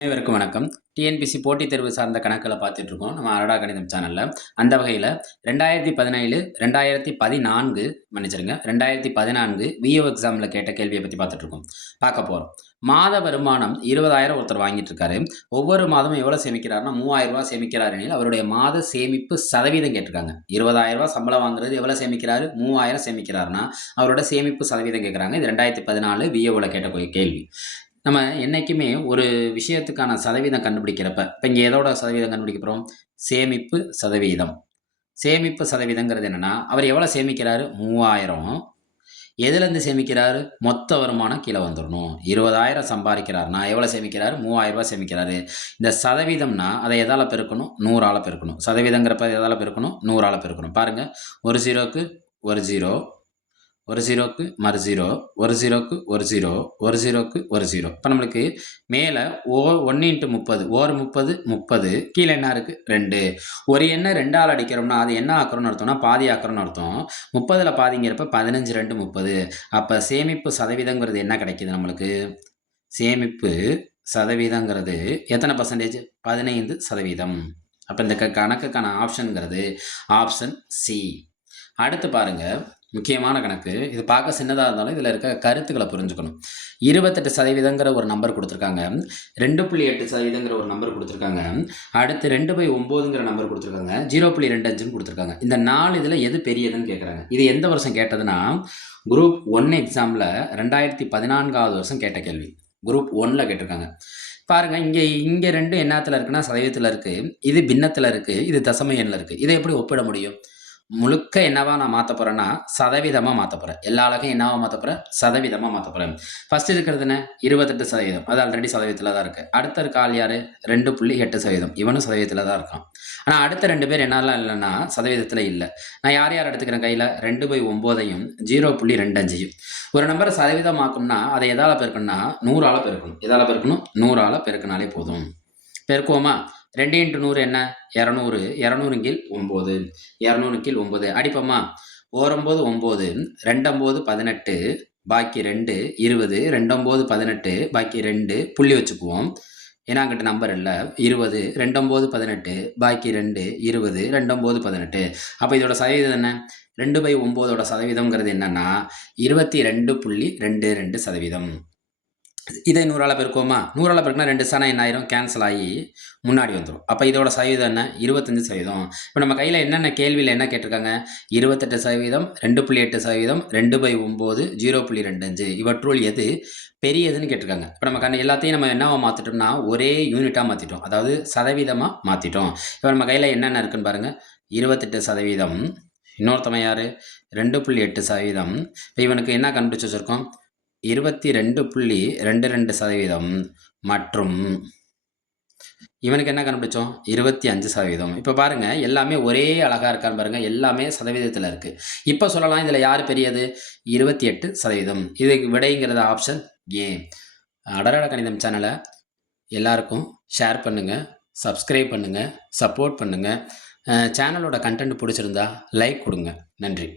அனைவருக்கும் வணக்கம். டிஎன்பிஎஸ்சி போட்டித் தேர்வு சார்ந்த கணக்குகள பார்த்துட்டு இருக்கோம். நம்ம அரடா கணிதம் சேனல்ல. அந்த வகையில 2017, 2014 மன்னிச்சிடுங்க. 2014 விஏஓ எக்ஸாம்ல கேட்ட கேள்விய பத்தி பார்த்துட்டு இருக்கோம். பார்க்க போறோம். மாத வருமானம் 20,000 ஒருத்தர் வாங்கிட்டு இருக்காரு. ஒவ்வொரு மாதமும் எவ்வளவு சேமிக்கிறார்னா ரூ. 3,000 சேமிக்கிறார் எனில் அவருடைய மாத சேமிப்பு சதவீதம் கேட்டிருக்காங்க. ரூ. 20,000 சம்பளம் வாங்குறது எவ்வளவு சேமிக்கிறாரு? 3,000 சேமிக்கிறார்னா அவரோட சேமிப்பு சதவீதம் கேட்குறாங்க. இது 2014 விஏஓல கேட்ட கேள்வி. நம்ம என்னைக்குமே ஒரு விஷயத்துக்கான சதவீதம் கண்டுபிடிக்கிறப்ப, இப்ப இங்க எதோட சதவீதம் கண்டுபிடிக்க போறோம்? சேமிப்பு சதவீதம். சேமிப்பு சதவீதங்கிறது என்னன்னா, அவர் எவ்வளவு சேமிக்கிறாரு? 3,000. எதுலேருந்து சேமிக்கிறாரு? மொத்த வருமானம் கீழ வந்துரணும். 20,000 சம்பாதிக்கிறார்னா, எவ்வளவு சேமிக்கிறாரு? ரூ. 3,000 சேமிக்கிறாரு. இந்த சதவீதம்னா, அதை எதால பெருக்கணும்? 100ஆல பெருக்கணும். சதவீதங்கிறப்ப எதால பெருக்கணும்? 100ஆல பெருக்கணும். பாருங்க, ஒரு 0க்கு ஒரு 0, ஒரு 0க்கு மறு 0, ஒரு 0க்கு ஒரு 0, ஒரு 0க்கு ஒரு 0. இப்ப நம்மளுக்கு மேல 1 × 30, ஓர் 30 30, கீழ என்ன இருக்கு? 2. ஒரு எண்ண 2ஆல அடிக்கிறோம்னா, அது என்ன ஆக்குறோம்னு அர்த்தம்னா, பாதி ஆக்குறோம்னு அர்த்தம். 30ல பாதிங்கிறப்ப 15 2 30. அப்ப சேமிப்பு சதவீதங்கிறது என்ன கிடைக்குது நம்மளுக்கு? சேமிப்பு சதவீதங்கிறது எத்தனை பர்சன்டேஜ்? 15%. அப்ப இந்த கணக்குக்கான ஆப்ஷன்ங்கிறது ஆப்ஷன் சி. அடுத்து பாருங்க, முக்கியமான கணக்கு. இது பார்க்க சின்னதா இருந்தாலும் இதில இருக்க கருத்துக்கள புரிஞ்சுக்கணும். 28% ஒரு நம்பர் குடுத்துருக்காங்க. 2.8% ஒரு நம்பர் குடுத்துருக்காங்க. அடுத்து 2/9ங்கிற நம்பர் குடுத்துருக்காங்க. 0.25ன்னு குடுத்துருக்காங்க. இந்த 4 இதில எது பெரியதுன்னு கேட்குறாங்க. இது எந்த வருஷம் கேட்டதுன்னா, குரூப் 1 எக்ஸாம்ல 2014வது வருஷம் கேட்ட கேள்வி. குரூப் 1ல கேட்டிருக்காங்க. பாருங்க, இங்க 2 என்னாத்துல இருக்குன்னா சதவீதத்துல இருக்கு. இது பின்னத்துல இருக்கு. இது தசம எண்ல இருக்கு. இத எப்படி ஒப்பிட முடியும்? முழுக்க என்னவா நான் மாத்தப் போறேன்னா, சதவீதமா மாத்தப் போறேன். எல்லா அலகையும் என்னவா மாத்தப் போறேன்? சதவீதமா மாத்தப் போறேன். ஃபர்ஸ்ட் இருக்கிறது என்ன? 28%. அது ஆல்ரெடி சதவீதத்துல தான் இருக்கு. அடுத்த இருக்க ஆள் யாரு? 2.8%. இவனும் சதவீதத்துல தான் இருக்கான். ஆனா அடுத்த 2 பேர் என்னலாம் இல்லன்னா, சதவீதத்துல இல்ல. நான் யார் யார் எடுத்துக்கிறேன் கையில? 2/9யும் 0.25யும். ஒரு நம்பரை சதவீதமாக்கணும்னா, அதை எதால பெருக்கணும்னா, 100ஆல பெருக்கணும். எதால பெருக்கணும்? 100ஆல பெருக்கினாலே போதும். பெருக்குவோமா? 2 × 100 என்ன? 200. 200 கீழ் 9. 200 கீழ் 9. அடிப்போமா? 1 9 9, 2 18, பாக்கி 2 20, 2 18, பாக்கி 2 புள்ளி வச்சுக்குவோம். ஏன்னா அங்கிட்ட நம்பர் இல்ல. 20, 2 18, பாக்கி 2 20, 2 18. அப்ப இதோட சதவீதம் என்ன? 2/9ஓட சதவீதம்ங்கிறது என்னன்னா 22.22%. இதை 100ஆல பெருக்குவோமா? 100ஆல பெருக்குனா 2 சன என்ன ஆயிரும்? கேன்சல் ஆகி முன்னாடி வந்துரும். அப்ப இதோட சதவீதம் என்ன? 25%. இப்ப நம்ம கையில என்னென்ன கேள்வியில என்ன கேட்டிருக்காங்க? 28%, 2.8%, 2/9, 0.25. இவற்றுள் எது பெரியதுன்னு கேட்டிருக்காங்க. இப்ப நம்ம எல்லாத்தையும் நம்ம என்னவா மாத்திட்டோம்னா, ஒரே யூனிட்டா மாத்திட்டோம். அதாவது சதவீதமா மாத்திட்டோம். இப்ப நம்ம கையில என்னென்ன இருக்குன்னு பாருங்க. 28%. இன்னொருத்தவன் யாரு? 2.8%. இப்ப இவனுக்கு என்ன கண்டுபிடிச்சு வச்சிருக்கோம்? 22.22% மற்றும் இவனுக்கு என்ன கண்டுபிடிச்சோம்? 25%. இப்ப பாருங்க, எல்லாமே ஒரே அழகா இருக்கான்னு பாருங்க. எல்லாமே சதவீதத்துல இருக்கு. இப்ப சொல்லலாம் இதுல யாரு பெரியது? 28%. இதுக்கு விடைங்கிறது ஆப்ஷன் ஏ. அடராட கணிதம் சேனல எல்லாருக்கும் ஷேர் பண்ணுங்க, சப்ஸ்கிரைப் பண்ணுங்க, சப்போர்ட் பண்ணுங்க. சேனலோட கண்டென்ட் பிடிச்சிருந்தா லைக் கொடுங்க. நன்றி.